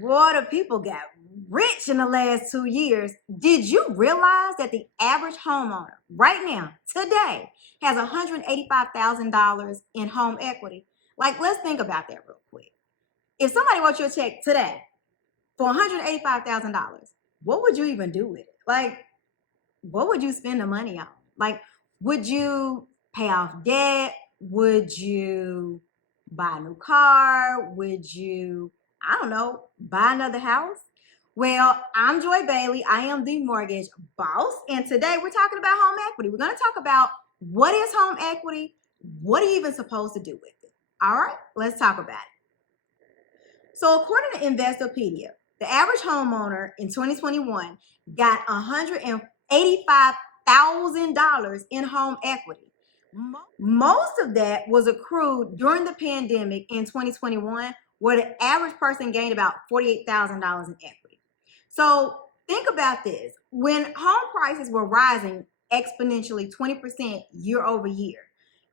Boy, the people got rich in the last 2 years. Did you realize that the average homeowner right now, today, has $185,000 in home equity? Like, let's think about that real quick. If somebody wrote you a check today for $185,000, what would you even do with it? Like, what would you spend the money on? Like, would you pay off debt? Would you buy a new car? Would you, I don't know, buy another house? Well, I'm Joy Bailey. I am the mortgage boss. And today we're talking about home equity. We're going to talk about what is home equity? What are you even supposed to do with it? All right, let's talk about it. So according to Investopedia, the average homeowner in 2021 got $185,000 in home equity. Most of that was accrued during the pandemic in 2021, where the average person gained about $48,000 in equity. So think about this. When home prices were rising exponentially 20% year over year,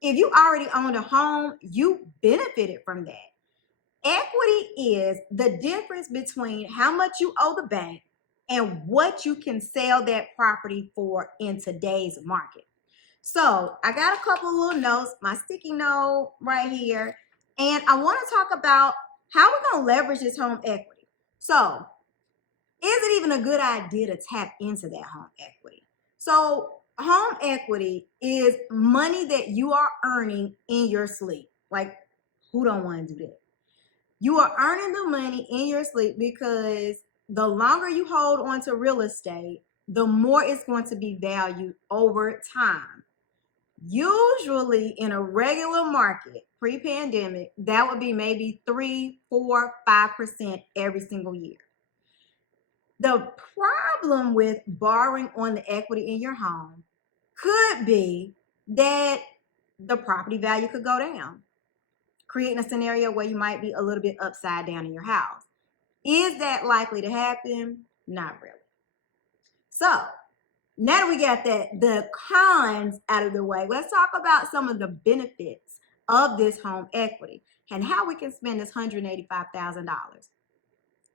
if you already owned a home, you benefited from that. Equity is the difference between how much you owe the bank and what you can sell that property for in today's market. So I got a couple little notes, my sticky note right here, and I want to talk about how we're going to leverage this home equity. So is it even a good idea to tap into that home equity? So home equity is money that you are earning in your sleep. Like, who don't want to do that? You are earning the money in your sleep because the longer you hold on to real estate, the more it's going to be valued over time. Usually in a regular market, pre-pandemic, that would be maybe 3, 4, 5% every single year. The problem with borrowing on the equity in your home could be that the property value could go down, creating a scenario where you might be a little bit upside down in your house. Is that likely to happen? Not really. So now that we got the cons out of the way, let's talk about some of the benefits of this home equity and how we can spend this $185,000.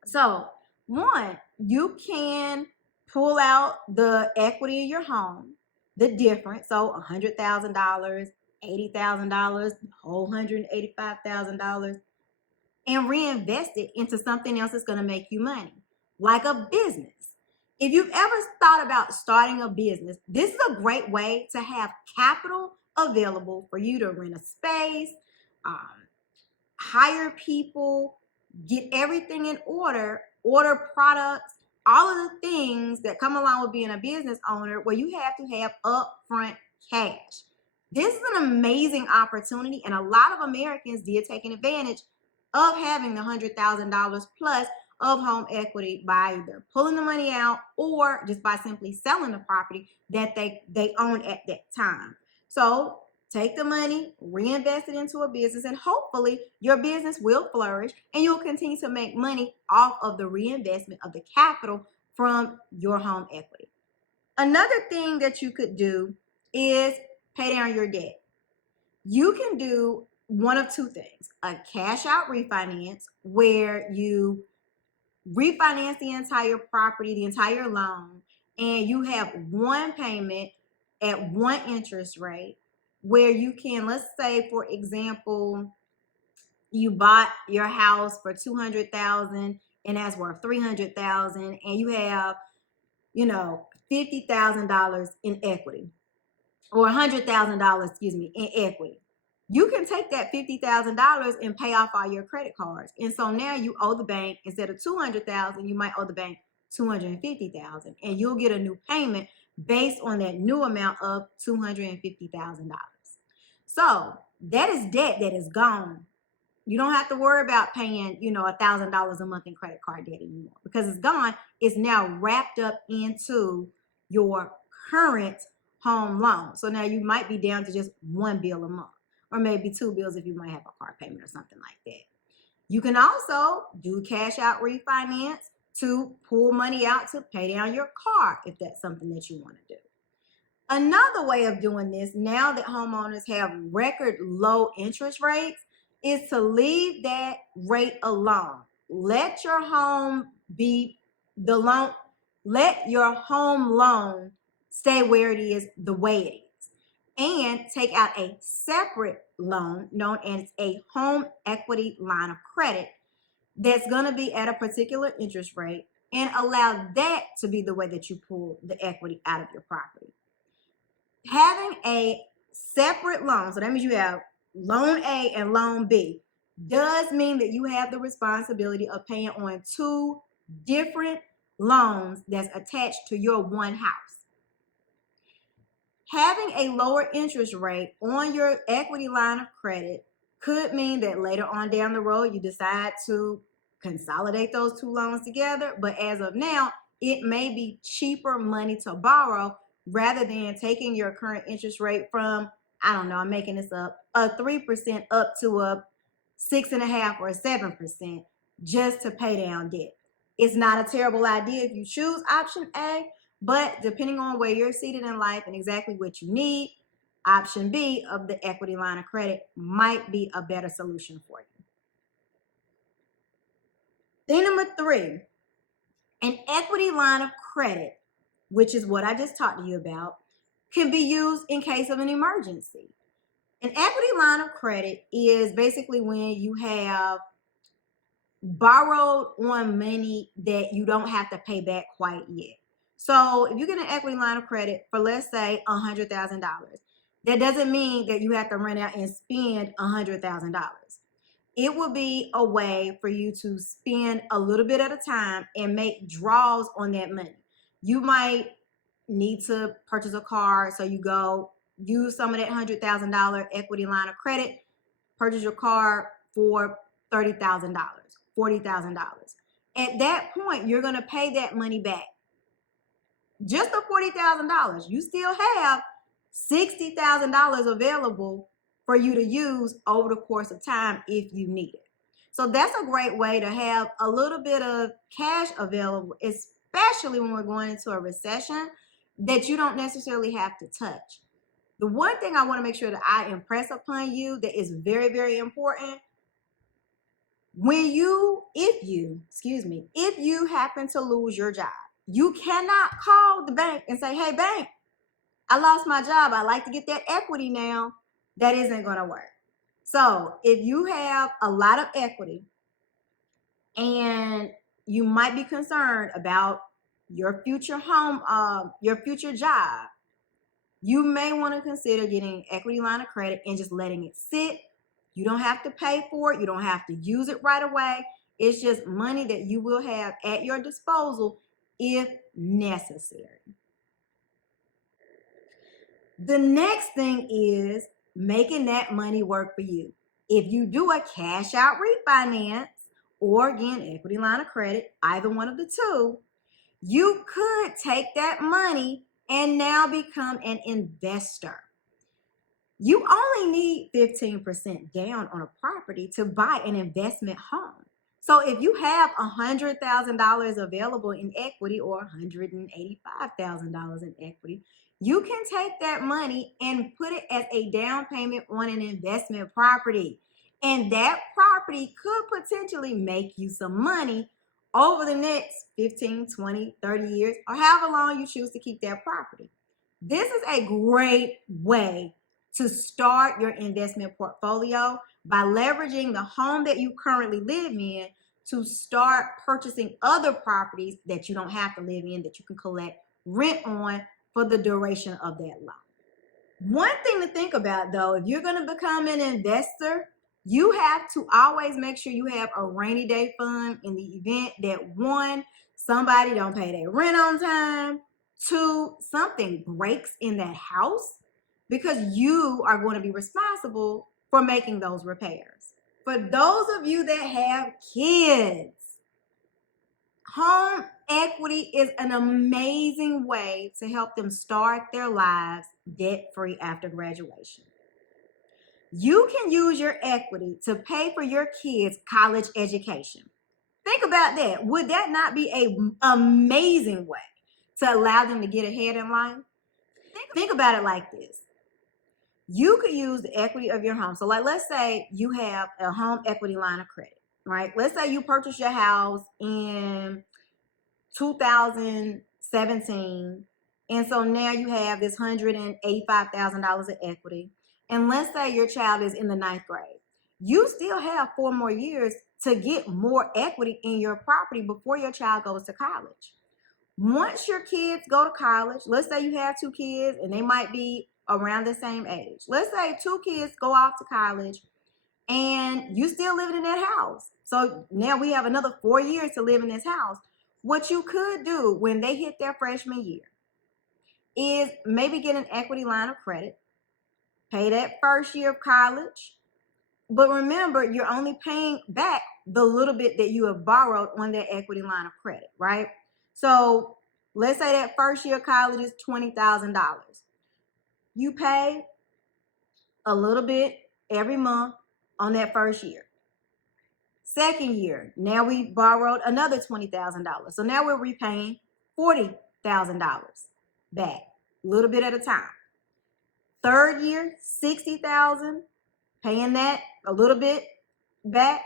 So one, you can pull out the equity in your home, the difference, so $100,000, $80,000, whole $185,000, and reinvest it into something else that's going to make you money, like a business. If you've ever thought about starting a business, this is a great way to have capital available for you to rent a space, hire people, get everything in order products, all of the things that come along with being a business owner where you have to have upfront cash. This is an amazing opportunity, and a lot of Americans did take advantage of having the $100,000 plus of home equity by either pulling the money out or just by simply selling the property that they own at that time. So take the money, reinvest it into a business, and hopefully your business will flourish and you'll continue to make money off of the reinvestment of the capital from your home equity. Another thing that you could do is pay down your debt. You can do one of two things: a cash out refinance, where you refinance the entire property, the entire loan, and you have one payment at one interest rate, where you can, let's say, for example, you bought your house for $200,000 and that's worth $300,000, and you have, $50,000 in equity, or $100,000, in equity. You can take that $50,000 and pay off all your credit cards. And so now you owe the bank, instead of $200,000, you might owe the bank $250,000, and you'll get a new payment based on that new amount of $250,000. So that is debt that is gone. You don't have to worry about paying, $1,000 a month in credit card debt anymore, because it's gone. It's now wrapped up into your current home loan. So now you might be down to just one bill a month, or maybe two bills if you might have a car payment or something like that. You can also do cash out refinance to pull money out to pay down your car if that's something that you want to do. Another way of doing this, now that homeowners have record low interest rates, is to leave that rate alone. let your home loan stay where it is the way it is, and take out a separate loan known as a home equity line of credit that's going to be at a particular interest rate, and allow that to be the way that you pull the equity out of your property. Having a separate loan, so that means you have loan A and loan B, does mean that you have the responsibility of paying on two different loans that's attached to your one house. Having a lower interest rate on your equity line of credit could mean that later on down the road you decide to consolidate those two loans together, but as of now, it may be cheaper money to borrow rather than taking your current interest rate from, I don't know, I'm making this up, a 3% up to a 6.5% or 7% just to pay down debt. It's not a terrible idea if you choose option A, but depending on where you're seated in life and exactly what you need, option B of the equity line of credit might be a better solution for you. Thing number 3, an equity line of credit, which is what I just talked to you about, can be used in case of an emergency. An equity line of credit is basically when you have borrowed on money that you don't have to pay back quite yet. So if you get an equity line of credit for, let's say, $100,000, that doesn't mean that you have to run out and spend $100,000. It will be a way for you to spend a little bit at a time and make draws on that money. You might need to purchase a car, so you go use some of that $100,000 equity line of credit, purchase your car for $30,000, $40,000. At that point, you're going to pay that money back. Just the $40,000. You still have $60,000 available for you to use over the course of time if you need it. So that's a great way to have a little bit of cash available, especially when we're going into a recession that you don't necessarily have to touch. The one thing I want to make sure that I impress upon you that is very, very important, if you happen to lose your job, you cannot call the bank and say, hey, bank, I lost my job. I'd like to get that equity now. That isn't going to work. So if you have a lot of equity and you might be concerned about your future home, your future job, you may want to consider getting an equity line of credit and just letting it sit. You don't have to pay for it. You don't have to use it right away. It's just money that you will have at your disposal if necessary. The next thing is making that money work for you. If you do a cash out refinance or again, equity line of credit, either one of the two, you could take that money and now become an investor. You only need 15% down on a property to buy an investment home. So if you have $100,000 available in equity or $185,000 in equity, you can take that money and put it as a down payment on an investment property. And that property could potentially make you some money over the next 15, 20, 30 years, or however long you choose to keep that property. This is a great way to start your investment portfolio by leveraging the home that you currently live in to start purchasing other properties that you don't have to live in, that you can collect rent on for the duration of that loan. One thing to think about though, if you're going to become an investor, you have to always make sure you have a rainy day fund in the event that 1, somebody don't pay their rent on time, 2, something breaks in that house, because you are going to be responsible for making those repairs. For those of you that have kids, home equity is an amazing way to help them start their lives debt-free after graduation. You can use your equity to pay for your kids' college education. Think about that. Would that not be an amazing way to allow them to get ahead in life? Think about it like this. You could use the equity of your home. So like, let's say you have a home equity line of credit. right? Let's say you purchased your house in 2017, and so now you have this $185,000 of equity. And let's say your child is in the 9th grade. You still have 4 more years to get more equity in your property before your child goes to college. Once your kids go to college, let's say you have 2 kids and they might be around the same age. Let's say 2 kids go off to college and you still living in that house. So now we have another 4 years to live in this house. What you could do when they hit their freshman year is maybe get an equity line of credit, pay that first year of college. But remember, you're only paying back the little bit that you have borrowed on that equity line of credit, right? So let's say that first year of college is $20,000. You pay a little bit every month on that first year. Second year, now we borrowed another $20,000. So now we're repaying $40,000 back, a little bit at a time. Third year, $60,000, paying that a little bit back.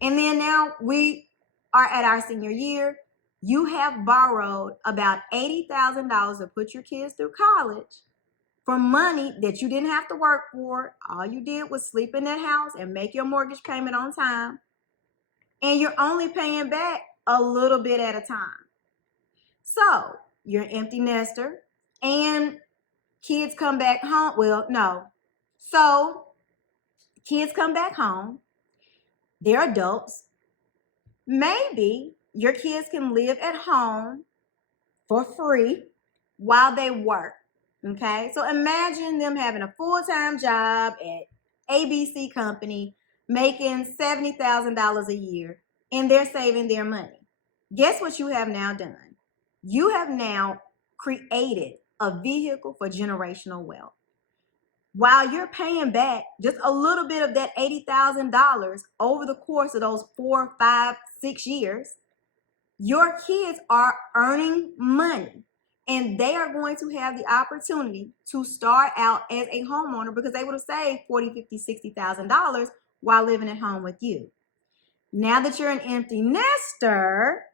And then now we are at our senior year. You have borrowed about $80,000 to put your kids through college for money that you didn't have to work for. All you did was sleep in that house and make your mortgage payment on time. And you're only paying back a little bit at a time. So you're an empty nester and kids come back home. Well, no. So kids come back home. They're adults. Maybe your kids can live at home for free while they work. Okay. So imagine them having a full-time job at ABC company, making $70,000 a year, and they're saving their money. Guess what you have now done? You have now created a vehicle for generational wealth. While you're paying back just a little bit of that $80,000 over the course of those 4, 5, 6 years, your kids are earning money. And they are going to have the opportunity to start out as a homeowner because they would have saved $40,000, $50,000, $60,000 while living at home with you. Now that you're an empty nester,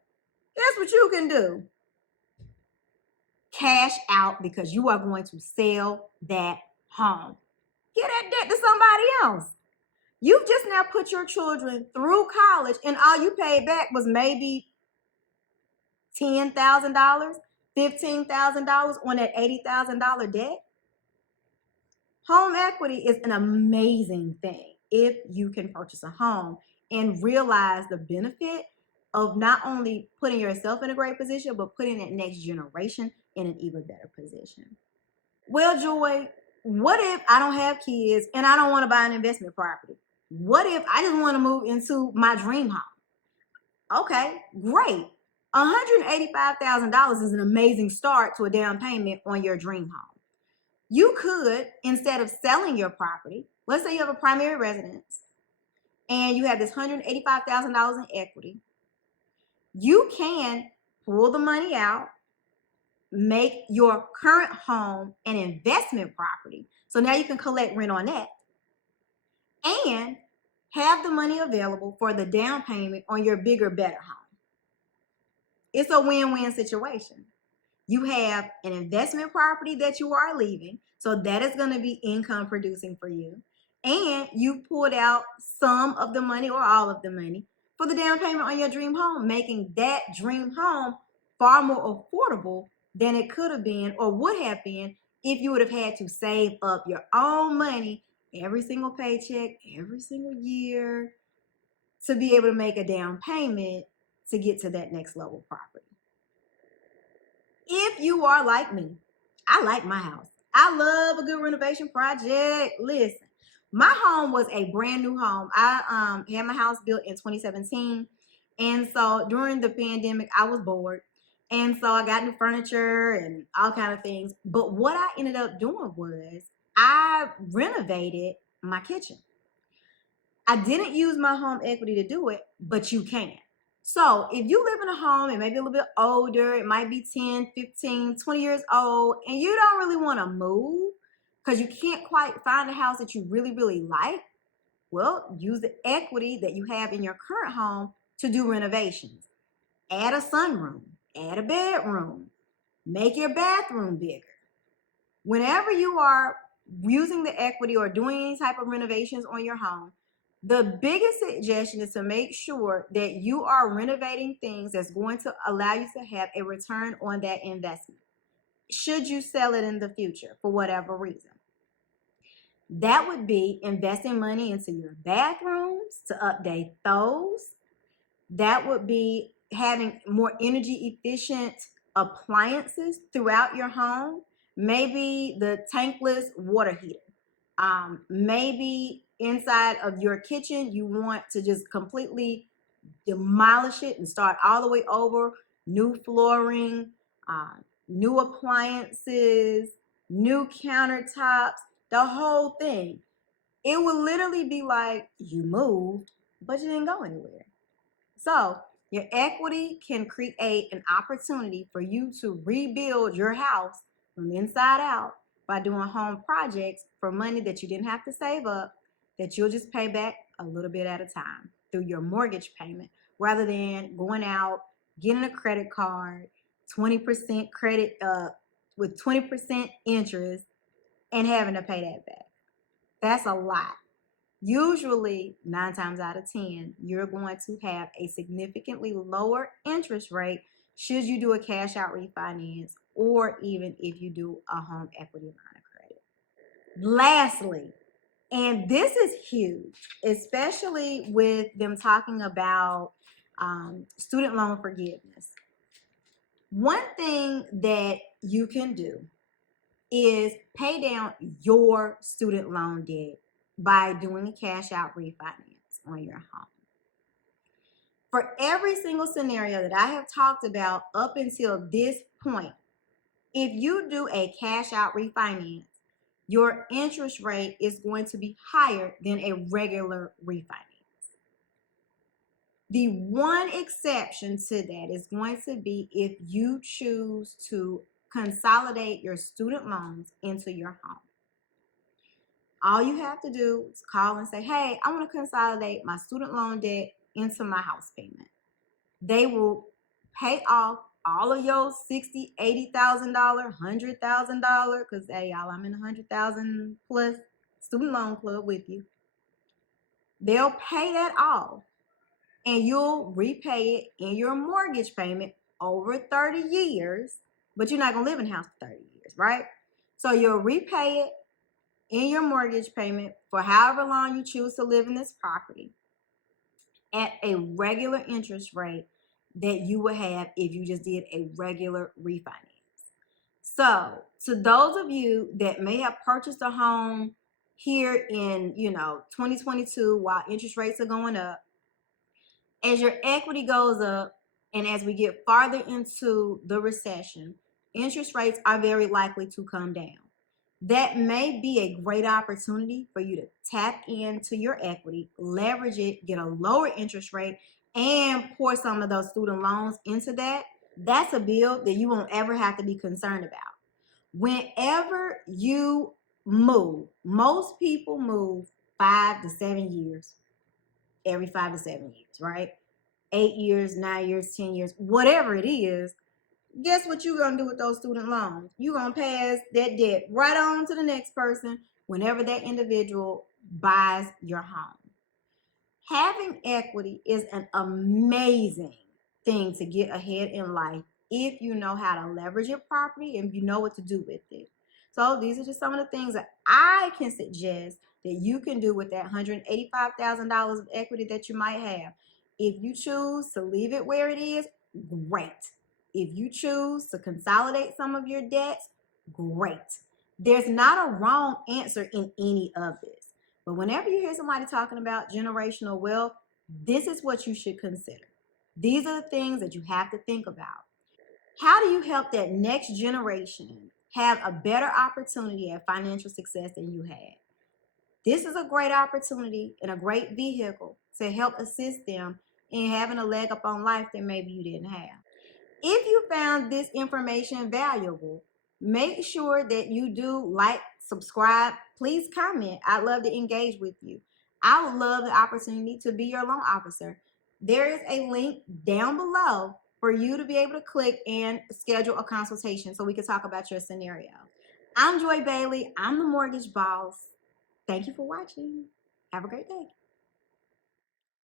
guess what you can do? Cash out because you are going to sell that home. Give that debt to somebody else. You've just now put your children through college and all you paid back was maybe $10,000, $15,000 on that $80,000 debt. Home equity is an amazing thing if you can purchase a home and realize the benefit of not only putting yourself in a great position, but putting that next generation in an even better position. Well, Joy, what if I don't have kids and I don't want to buy an investment property? What if I just want to move into my dream home? Okay, great. $185,000 is an amazing start to a down payment on your dream home. You could, instead of selling your property, let's say you have a primary residence and you have this $185,000 in equity, you can pull the money out, make your current home an investment property. So now you can collect rent on that and have the money available for the down payment on your bigger, better home. It's a win-win situation. You have an investment property that you are leaving, so that is going to be income producing for you. And you pulled out some of the money or all of the money for the down payment on your dream home, making that dream home far more affordable than it could have been or would have been if you would have had to save up your own money every single paycheck, every single year to be able to make a down payment to get to that next level property. If you are like me, I like my house. I love a good renovation project. Listen, my home was a brand new home. I had my house built in 2017. And so during the pandemic, I was bored. And so I got new furniture and all kind of things. But what I ended up doing was I renovated my kitchen. I didn't use my home equity to do it, but you can. So if you live in a home and maybe a little bit older, it might be 10, 15, 20 years old, and you don't really want to move because you can't quite find a house that you really, really like, Well, use the equity that you have in your current home to do renovations. Add a sunroom, add a bedroom, make your bathroom bigger. Whenever you are using the equity or doing any type of renovations on your home, the biggest suggestion is to make sure that you are renovating things that's going to allow you to have a return on that investment, should you sell it in the future for whatever reason. That would be investing money into your bathrooms to update those. That would be having more energy efficient appliances throughout your home. Maybe the tankless water heater. Maybe inside of your kitchen, you want to just completely demolish it and start all the way over. New flooring, new appliances, new countertops, the whole thing. It would literally be like you moved, but you didn't go anywhere. So your equity can create an opportunity for you to rebuild your house from inside out by doing home projects for money that you didn't have to save up, that you'll just pay back a little bit at a time through your mortgage payment, rather than going out, getting a credit card, 20% credit with 20% interest, and having to pay that back. That's a lot. Usually, 9 times out of 10, you're going to have a significantly lower interest rate should you do a cash out refinance, or even if you do a home equity line of credit. Lastly, and this is huge, especially with them talking about student loan forgiveness. One thing that you can do is pay down your student loan debt by doing a cash out refinance on your home. For every single scenario that I have talked about up until this point, if you do a cash out refinance, your interest rate is going to be higher than a regular refinance. The one exception to that is going to be if you choose to consolidate your student loans into your home. All you have to do is call and say, hey, I want to consolidate my student loan debt into my house payment. They will pay off all of your $60,000, $80,000, $100,000, because hey, y'all, I'm in a 100,000 plus student loan club with you. They'll pay that off, and you'll repay it in your mortgage payment over 30 years, but you're not going to live in the house for 30 years, right? So you'll repay it in your mortgage payment for however long you choose to live in this property at a regular interest rate that you would have if you just did a regular refinance. So to those of you that may have purchased a home here in 2022 while interest rates are going up, as your equity goes up and as we get farther into the recession, interest rates are very likely to come down. That may be a great opportunity for you to tap into your equity, leverage it, get a lower interest rate, and pour some of those student loans into that. That's a bill that you won't ever have to be concerned about. Whenever you move, most people move 5 to 7 years, every 5 to 7 years, right? 8 years, 9 years, 10 years, whatever it is. Guess what you're going to do with those student loans? You're going to pass that debt right on to the next person whenever that individual buys your home. Having equity is an amazing thing to get ahead in life if you know how to leverage your property and you know what to do with it. So these are just some of the things that I can suggest that you can do with that $185,000 of equity that you might have. If you choose to leave it where it is, great. If you choose to consolidate some of your debts, great. There's not a wrong answer in any of this. But whenever you hear somebody talking about generational wealth, this is what you should consider. These are the things that you have to think about. How do you help that next generation have a better opportunity at financial success than you had? This is a great opportunity and a great vehicle to help assist them in having a leg up on life that maybe you didn't have. If you found this information valuable, make sure that you do like, subscribe, please comment. I'd love to engage with you. I would love the opportunity to be your loan officer. There is a link down below for you to be able to click and schedule a consultation so we can talk about your scenario. I'm Joy Bailey. I'm the Mortgage Boss. Thank you for watching. Have a great day.